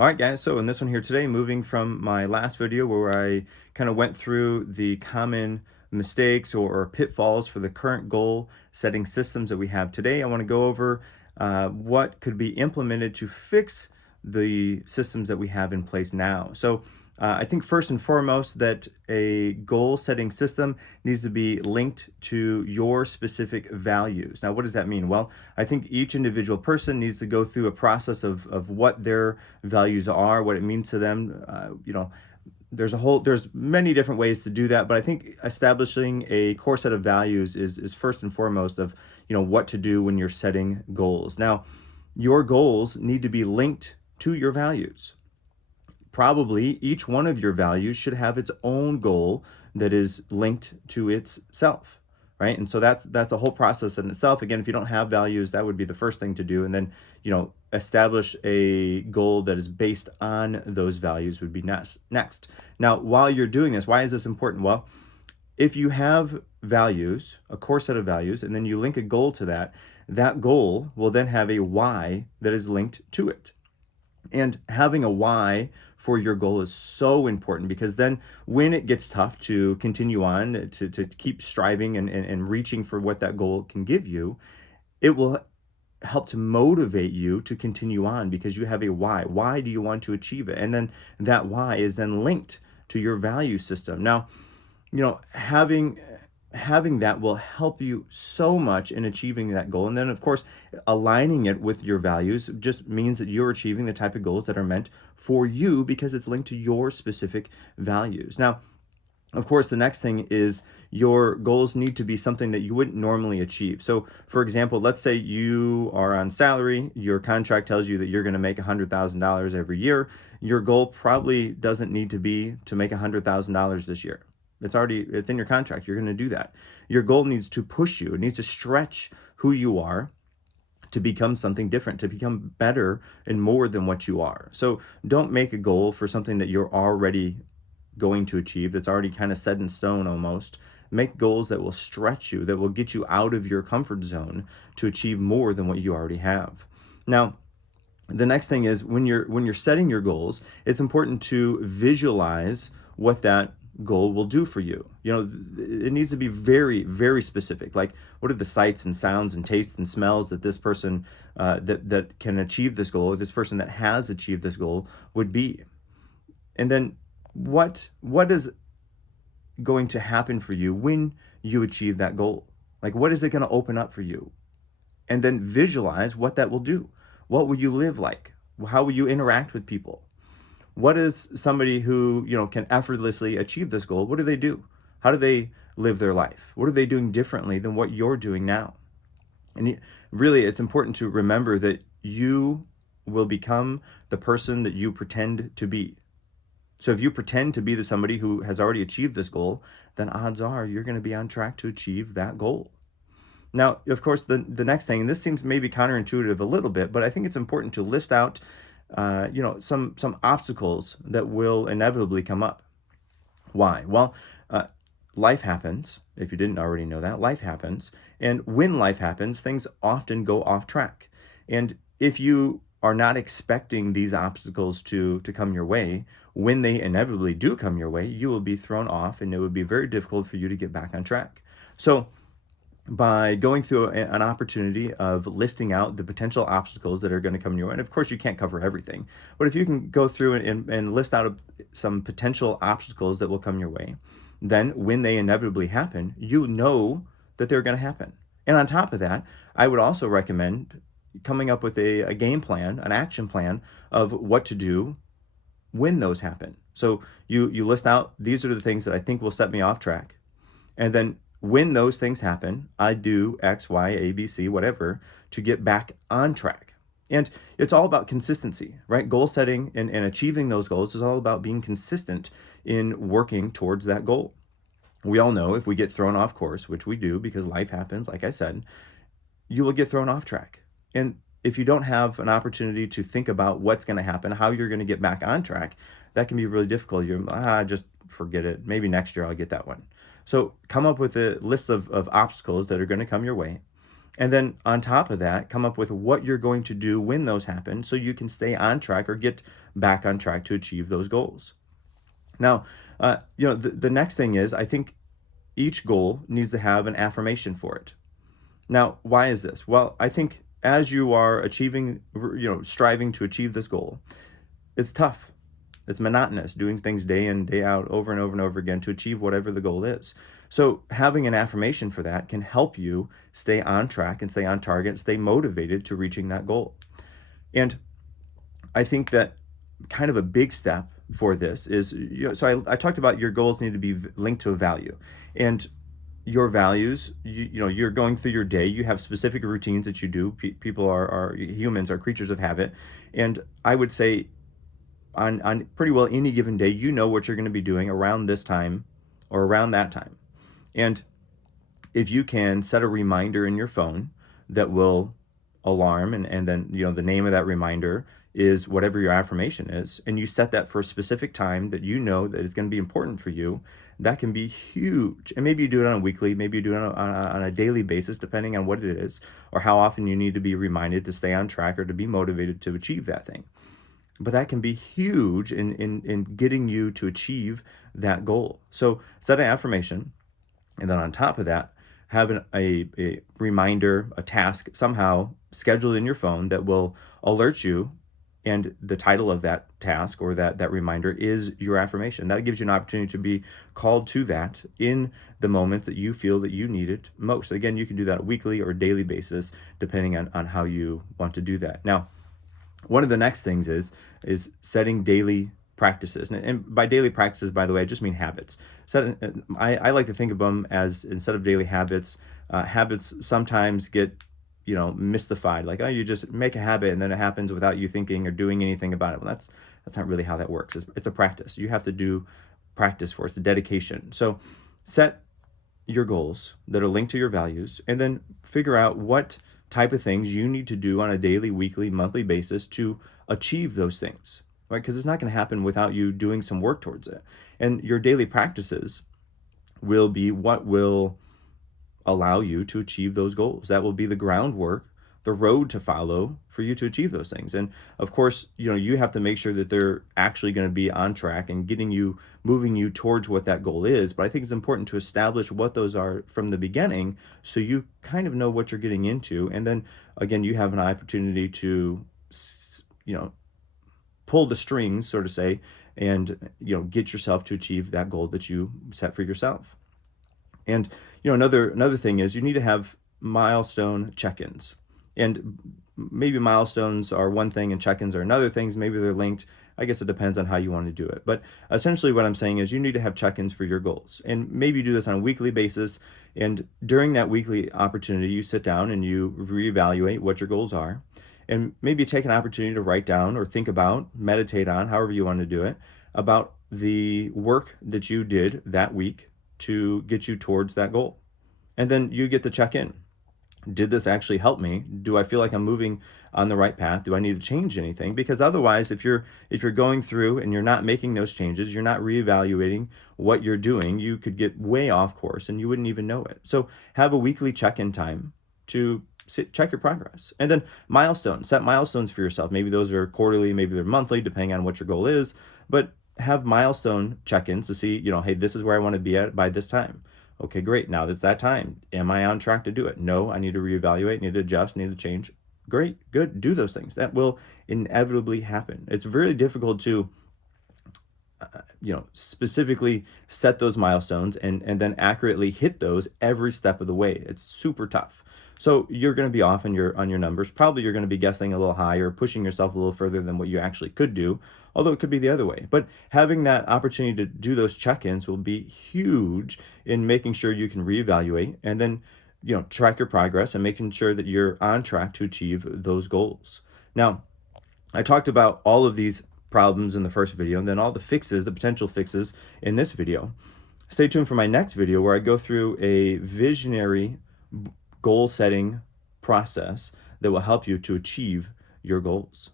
All right, guys, so in this one here today, moving from my last video where I kind of went through the common mistakes or pitfalls for the current goal setting systems that we have today, I want to go over what could be implemented to fix the systems that we have in place now. So I think first and foremost that a goal setting system needs to be linked to your specific values. Now, what does that mean? Well, I think each individual person needs to go through a process of what their values are, what it means to them. There's many different ways to do that, but I think establishing a core set of values is first and foremost of, what to do when you're setting goals. Now, your goals need to be linked to your values. Probably each one of your values should have its own goal that is linked to itself, right? And so that's a whole process in itself. Again, if you don't have values, that would be the first thing to do. And then, establish a goal that is based on those values would be next. Now, while you're doing this, why is this important? Well, if you have values, a core set of values, and then you link a goal to that, that goal will then have a why that is linked to it. And having a why for your goal is so important, because then when it gets tough to continue on, to keep striving and reaching for what that goal can give you, it will help to motivate you to continue on because you have a why. Why do you want to achieve it? And then that why is then linked to your value system. Now, having that will help you so much in achieving that goal. And then, of course, aligning it with your values just means that you're achieving the type of goals that are meant for you because it's linked to your specific values. Now, of course, the next thing is your goals need to be something that you wouldn't normally achieve. So, for example, let's say you are on salary, your contract tells you that you're going to make $100,000 every year. Your goal probably doesn't need to be to make $100,000 this year. It's in your contract. You're going to do that. Your goal needs to push you. It needs to stretch who you are to become something different, to become better and more than what you are. So don't make a goal for something that you're already going to achieve, that's already kind of set in stone almost. Make goals that will stretch you, that will get you out of your comfort zone to achieve more than what you already have. Now, the next thing is when you're setting your goals, it's important to visualize what that goal will do for you. It needs to be very, very specific. Like, what are the sights and sounds and tastes and smells that this person that can achieve this goal, or this person that has achieved this goal would be? And then what is going to happen for you when you achieve that goal? Like, what is it going to open up for you? And then visualize what that will do. What will you live like? How will you interact with people? What is somebody who, can effortlessly achieve this goal? What do they do? How do they live their life? What are they doing differently than what you're doing now? And really, it's important to remember that you will become the person that you pretend to be. So if you pretend to be somebody who has already achieved this goal, then odds are you're going to be on track to achieve that goal. Now, of course, the next thing, and this seems maybe counterintuitive a little bit, but I think it's important to list out some obstacles that will inevitably come up. Why? Well, life happens. If you didn't already know that, life happens. And when life happens, things often go off track. And if you are not expecting these obstacles to come your way, when they inevitably do come your way, you will be thrown off and it would be very difficult for you to get back on track. So by going through an opportunity of listing out the potential obstacles that are going to come your way. And of course, you can't cover everything, but if you can go through and list out some potential obstacles that will come your way, then when they inevitably happen, you know that they're going to happen. And on top of that, I would also recommend coming up with a game plan, an action plan of what to do when those happen. So you list out, these are the things that I think will set me off track. And then when those things happen, I do X, Y, A, B, C, whatever, to get back on track. And it's all about consistency, right? Goal setting and achieving those goals is all about being consistent in working towards that goal. We all know if we get thrown off course, which we do because life happens, like I said, you will get thrown off track. And if you don't have an opportunity to think about what's going to happen, how you're going to get back on track, that can be really difficult. Just forget it. Maybe next year I'll get that one. So come up with a list of obstacles that are going to come your way. And then on top of that, come up with what you're going to do when those happen so you can stay on track or get back on track to achieve those goals. Now, the next thing is I think each goal needs to have an affirmation for it. Now, why is this? Well, I think as you are achieving, striving to achieve this goal, it's tough. It's monotonous, doing things day in, day out, over and over and over again to achieve whatever the goal is. So having an affirmation for that can help you stay on track and stay on target, stay motivated to reaching that goal. And I think that kind of a big step for this is, so I talked about your goals need to be linked to a value. And your values, you're going through your day, you have specific routines that you do. People are humans, are creatures of habit. And I would say on pretty well any given day, you know what you're going to be doing around this time or around that time. And if you can set a reminder in your phone that will alarm, and then the name of that reminder is whatever your affirmation is, and you set that for a specific time that you know that is going to be important for you, that can be huge. And maybe you do it on a weekly, maybe you do it on a daily basis, depending on what it is or how often you need to be reminded to stay on track or to be motivated to achieve that thing. But that can be huge in getting you to achieve that goal. So set an affirmation, and then on top of that, have a reminder, a task somehow scheduled in your phone that will alert you, and the title of that task or that reminder is your affirmation. That gives you an opportunity to be called to that in the moments that you feel that you need it most. Again, you can do that on a weekly or daily basis, depending on how you want to do that. Now, one of the next things is setting daily practices. And by daily practices, by the way, I just mean habits. I like to think of them as, instead of daily habits, habits sometimes get mystified, like, oh, you just make a habit and then it happens without you thinking or doing anything about it. Well, that's not really how that works. It's a practice. You have to do practice for it. It's a dedication. So set your goals that are linked to your values, and then figure out what type of things you need to do on a daily, weekly, monthly basis to achieve those things, right? Because it's not going to happen without you doing some work towards it. And your daily practices will be what will allow you to achieve those goals. That will be the groundwork, the road to follow for you to achieve those things. And of course, you have to make sure that they're actually going to be on track and moving you towards what that goal is. But I think it's important to establish what those are from the beginning, so you kind of know what you're getting into. And then again, you have an opportunity to, pull the strings, so to say, and get yourself to achieve that goal that you set for yourself. And another thing is you need to have milestone check-ins. And maybe milestones are one thing and check-ins are another things. Maybe they're linked. I guess it depends on how you want to do it. But essentially what I'm saying is you need to have check-ins for your goals. And maybe you do this on a weekly basis. And during that weekly opportunity, you sit down and you reevaluate what your goals are. And maybe take an opportunity to write down or think about, meditate on, however you want to do it, about the work that you did that week to get you towards that goal. And then you get to check in. Did this actually help me? Do I feel like I'm moving on the right path? Do I need to change anything? Because otherwise, if you're going through and you're not making those changes, you're not reevaluating what you're doing, you could get way off course and you wouldn't even know it. So have a weekly check-in time to check your progress. And then milestones. Set milestones for yourself. Maybe those are quarterly, maybe they're monthly, depending on what your goal is. But have milestone check-ins to see, hey, this is where I want to be at by this time. Okay, great. Now that's that time. Am I on track to do it? No, I need to reevaluate, need to adjust, need to change. Great, good. Do those things. That will inevitably happen. It's very difficult to, specifically set those milestones and then accurately hit those every step of the way. It's super tough. So you're going to be off on your numbers. Probably you're going to be guessing a little higher, pushing yourself a little further than what you actually could do, although it could be the other way. But having that opportunity to do those check-ins will be huge in making sure you can reevaluate and then, track your progress and making sure that you're on track to achieve those goals. Now, I talked about all of these problems in the first video and then all the fixes, the potential fixes in this video. Stay tuned for my next video where I go through a visionary goal setting process that will help you to achieve your goals.